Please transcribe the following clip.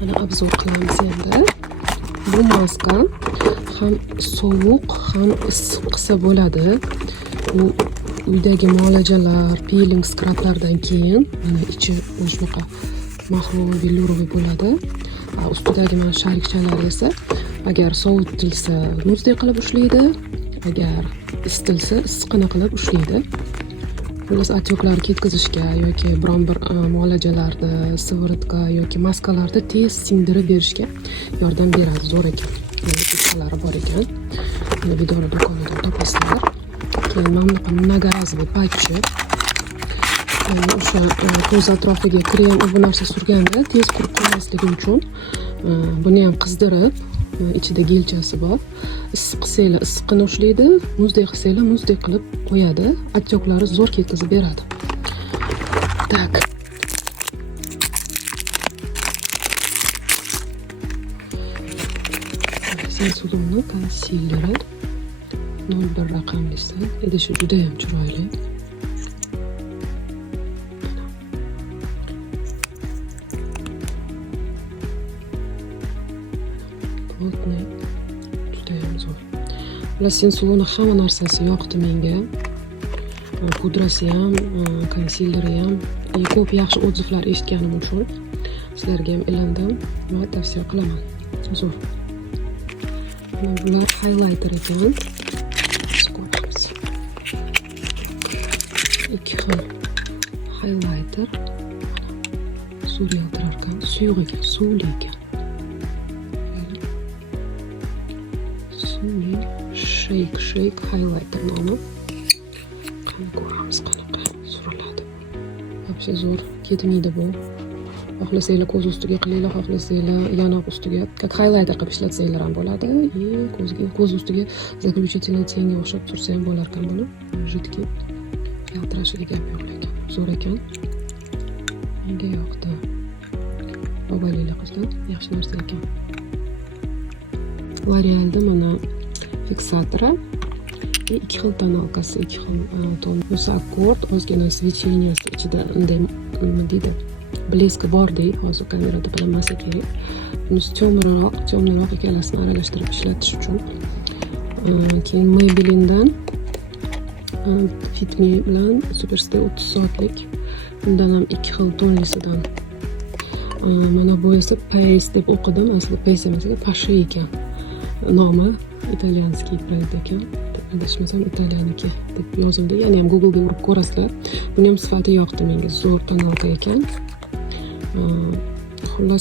Mana obzor qilamiz endi. Bu maska ham sovuq, ham issiq qilsa bo'ladi. Bu uydagi muolajalar, peeling, skrablardan keyin mana ichi shunaqa mahrum, veluroviy bo'ladi. Ustidagi mana sharikchalar esa agar sovitilsa muzdek qilib ushlaydi, agar isitilsa issiqqina qilib ushlaydi. Xullas, отекlarni ketkazishga yoki biron bir muolajalarni, siviritka yoki maskalarni tez singdirib berishga yordam beradi. Zo'r ekan. Nusxalari bor ekan. Buni Vidora do'konidan topasizlar. Keyin mana bunaqa mnogorazовый patchi. O'sha ko'z atrofiga krem bu narsa surganda tez qurib qolmasligi uchun buni ham qizdirib, ichida gelchasi bor. Issiq qilsanglar issiqqina ushlaydi, muzdek qilsanglar muzdek qilib qo'yadi. Отеклari zo'r ketkazib beradi. Tak. Sensodyumni konsilleri 01 raqamlisi. Idishi juda ham chiroyli. Plotniy, juda ham zo'r. Ular Sensodyumni hamma narsasi yoqdi menga. Pudrasi ham, konsilleri ham. Ko'p yaxshi otзывlar eshitganim uchun sizlarga ham ilindim va tavsiya qilaman. Zo'r. Bular highlighter ekan. Ikki xil highlighter. Suv yaltirar ekan, suyuq ekan, suvli ekan. Shake highlighter nomi. Qani ko'ramiz qanaqa suriladi. Вообще zo'r, ketmaydi bu. Xohlasanglar ko'z ustiga qilinglar, xohlasanglar yanoq ustiga, как highlighter qilib ishlatsanglar ham bo'ladi. Ko'z ustiga zaключительный tenga o'xshab tursa ham bo'lar ekan buni. Jiddiy yaltirashiga gap yo'q ekan. Zo'r ekan. Menga yoqdi. Obalinglar qizlar, yaxshi narsa ekan. L'Oreal'da mana fiksatori, ikki xil tonalkasi, ikki xil ton. O'zi akkord, ozgina svecheniyasi ichida unday nima deydi? Blesk bordek, hozir kamerada bilinmasa kerak. Bunisi temliroq ikkalasini aralashtirib ishlatish uchun. Keyin Maybelline'dan Fit Me bilan Superstay 30 soatlik. Bundan ham ikki xil tonlisidan. Mana bu esa Pace deb o'qidim, aslida Pace emas, Pashi ekan. Nomi italyanskiy brend ekan. Adashmasam italyaniki deb yozildi. Ya'ni ham Google'ga urib ko'rasizlar. Buni ham sifati yoqdi menga. Zo'r tonalka ekan. Xullas